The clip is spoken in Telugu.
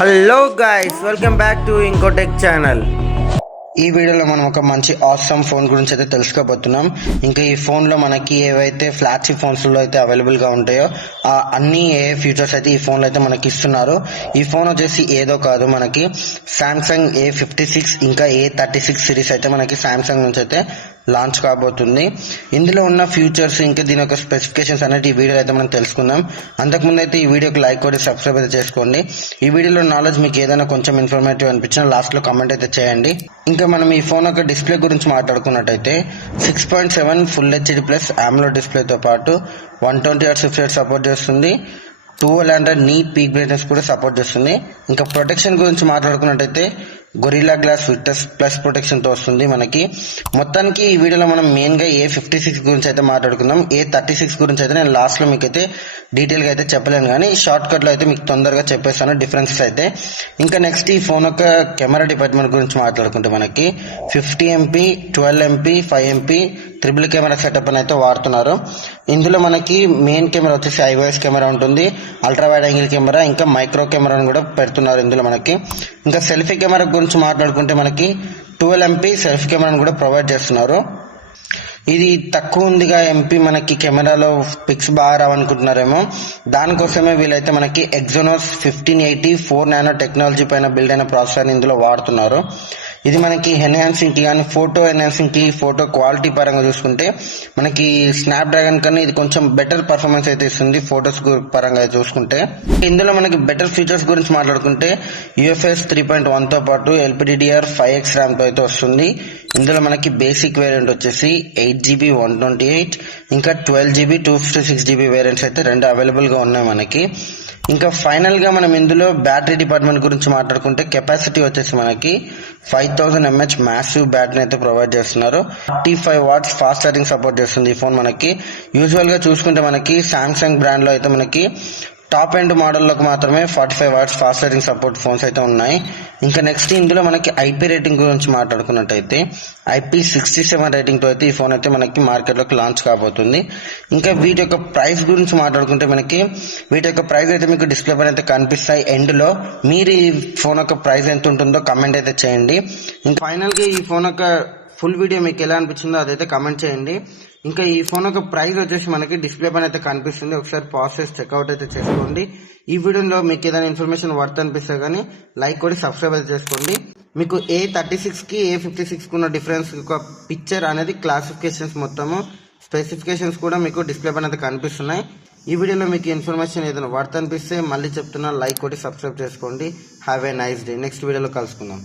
Hello guys, welcome back to ఇంకోటెక్ ఛానల్. ఈ వీడియోలో మనం ఒక మంచి ఆసమ్ ఫోన్ గురించి అయితే తెలుసుకోబోతున్నాం. ఇంకా ఈ ఫోన్లో మనకి ఏవైతే ఫ్లాగ్షిప్ ఫోన్స్లో అయితే అవైలబుల్గా ఉంటాయో అన్ని ఏ ఫీచర్స్ అయితే ఈ ఫోన్లో అయితే మనకి ఇస్తున్నారు. ఈ ఫోన్ వచ్చేసి ఏదో కాదు, మనకి సామ్సంగ్ A56 ఇంకా A36 సిరీస్ అయితే మనకి సామ్సంగ్ నుంచి అయితే లాంచ్ కాబోతుంది. ఇందులో ఉన్న ఫీచర్స్ ఇంకా దీని యొక్క స్పెసిఫికేషన్స్ అనేది ఈ వీడియోలో అయితే మనం తెలుసుకుందాం. అంతకుముందు అయితే ఈ వీడియోకి లైక్ కొట్టి సబ్స్క్రైబ్ అయితే చేసుకోండి. ఈ వీడియోలో నాలెడ్జ్ మీకు ఏదైనా కొంచెం ఇన్ఫర్మేటివ్ అనిపించినా లాస్ట్లో కామెంట్ అయితే చేయండి. ఇంకా మనం ఈ ఫోన్ యొక్క డిస్ప్లే గురించి మాట్లాడుకున్నట్టయితే 6.7 ఫుల్ హెచ్డి ప్లస్ AMOLED డిస్ప్లేతో పాటు 120 Hz రిఫ్రెష్ సపోర్ట్ చేస్తుంది. 1200 నీట్ పీక్ బ్రైట్నెస్ కూడా సపోర్ట్ చేస్తుంది. ఇంకా ప్రొటెక్షన్ గురించి మాట్లాడుకున్నట్టయితే Gorilla Glass Victus plus protection తో వస్తుంది మనకి. మొత్తానికి ఈ వీడియోలో మనం మెయిన్ గా A56 గురించి అయితే మాట్లాడుకుందాం. A36 గురించి అయితే నేను లాస్ట్ లో మీకు అయితే డీటెయిల్ గా అయితే చెప్పలేను, కానీ షార్ట్ కట్ లో అయితే మీకు తొందరగా చెప్పేస్తాను డిఫరెన్సెస్ అయితే. ఇంకా నెక్స్ట్ ఈ ఫోన్ యొక్క కెమెరా డిపార్ట్మెంట్ గురించి మాట్లాడుకుంటే మనకి 50 MP 12 MP 5 MP triple camera setup అని అయితే వాడుతున్నారు. ఇందులో మనకి మెయిన్ కెమెరా వచ్చేసి ఐఓఎస్ కెమెరా ఉంటుంది, అల్ట్రా వైడ్ యాంగిల్ కెమెరా, ఇంకా మైక్రో కెమెరాను కూడా పెడుతున్నారు ఇందులో మనకి. ఇంకా సెల్ఫీ కెమెరా గురించి మాట్లాడుకుంటే మనకి 12 MP సెల్ఫీ కెమెరాను కూడా ప్రొవైడ్ చేస్తున్నారు. ఇది తక్కువ ఉందిగా ఎంపీ మనకి కెమెరాలో పిక్స్ బాగా రావనుకుంటున్నారేమో, దానికోసమే వీళ్ళైతే మనకి ఎగ్జోనోస్ 1580 4 నానో టెక్నాలజీ పైన బిల్డ్ అయిన ప్రాసెసర్ ఇందులో వాడుతున్నారు. ఇది మనకి ఎన్హాన్సింగ్ కి కానీ ఫోటో ఎన్హాన్సింగ్ కి ఫోటో క్వాలిటీ పరంగా చూసుకుంటే మనకి స్నాప్ డ్రాగన్ కన్నా ఇది కొంచెం బెటర్ పర్ఫార్మెన్స్ అయితే ఇస్తుంది ఫోటోస్ పరంగా చూసుకుంటే. ఇందులో మనకి బెటర్ ఫీచర్స్ గురించి మాట్లాడుకుంటే UFS 3.1 తో పాటు LPDDR5X ర్యామ్ తో అయితే వస్తుంది. ఇందులో మనకి బేసిక్ వేరియంట్ వచ్చేసి 8GB 128 ఇంకా 12GB 256GB వేరియంట్స్ అయితే రెండు అవైలబుల్ గా ఉన్నాయి మనకి. ఇంకా ఫైనల్ గా మనం ఇందులో బ్యాటరీ డిపార్ట్మెంట్ గురించి మాట్లాడుకుంటే కెపాసిటీ వచ్చేసి మనకి 5000 mAh మ్యాసివ్ బ్యాటరీ అయితే ప్రొవైడ్ చేస్తున్నారు. 35 watts ఫాస్ట్ ఛార్జింగ్ సపోర్ట్ చేస్తుంది ఈ ఫోన్ మనకి. యూజువల్ గా చూసుకుంటే మనకి సామ్సంగ్ బ్రాండ్ లో అయితే మనకి టాప్ ఎండ్ మోడల్లోకి మాత్రమే 45 watts fast charging support phones అయితే ఉన్నాయి. ఇంకా నెక్స్ట్ ఇందులో మనకి IP రేటింగ్ గురించి మాట్లాడుకున్నట్టయితే IP67 రేటింగ్ తో అయితే ఈ ఫోన్ అయితే మనకి మార్కెట్లోకి లాంచ్ కాబోతుంది. ఇంకా వీటి యొక్క ప్రైస్ గురించి మాట్లాడుకుంటే మనకి వీటి యొక్క ప్రైస్ అయితే మీకు డిస్ప్లే పైన అయితే కనిపిస్తాయి ఎండ్ లో. మీరు ఈ ఫోన్ యొక్క ప్రైస్ ఎంత ఉంటుందో కమెంట్ అయితే చేయండి. ఇంకా ఫైనల్ గా ఈ ఫోన్ యొక్క ఫుల్ వీడియో మీకు ఎలా అనిపించిందో అదైతే కమెంట్ చేయండి. ఇంకా ఈ ఫోన్ యొక్క ప్రైస్ వచ్చేసి మనకి డిస్ప్లే పైన అయితే కనిపిస్తుంది, ఒకసారి పాజ్ చేసి చెక్అవుట్ అయితే చేసుకోండి. ఈ వీడియోలో మీకు ఏదైనా ఇన్ఫర్మేషన్ వర్త్ అనిపిస్తే కానీ లైక్ కొట్టి సబ్స్క్రైబ్ అయితే చేసుకోండి. మీకు A36 కి A56 కి ఉన్న డిఫరెన్స్ ఒక పిక్చర్ అనేది క్లాసిఫికేషన్స్ మొత్తము స్పెసిఫికేషన్స్ కూడా మీకు డిస్ప్లే పైన అయితే కనిపిస్తున్నాయి. ఈ వీడియోలో మీకు ఇన్ఫర్మేషన్ ఏదైనా వర్త్ అనిపిస్తే మళ్ళీ చెప్తున్నా, లైక్ కొట్టి సబ్స్క్రైబ్ చేసుకోండి. Have a nice day. Next వీడియోలో కలుసుకుందాం.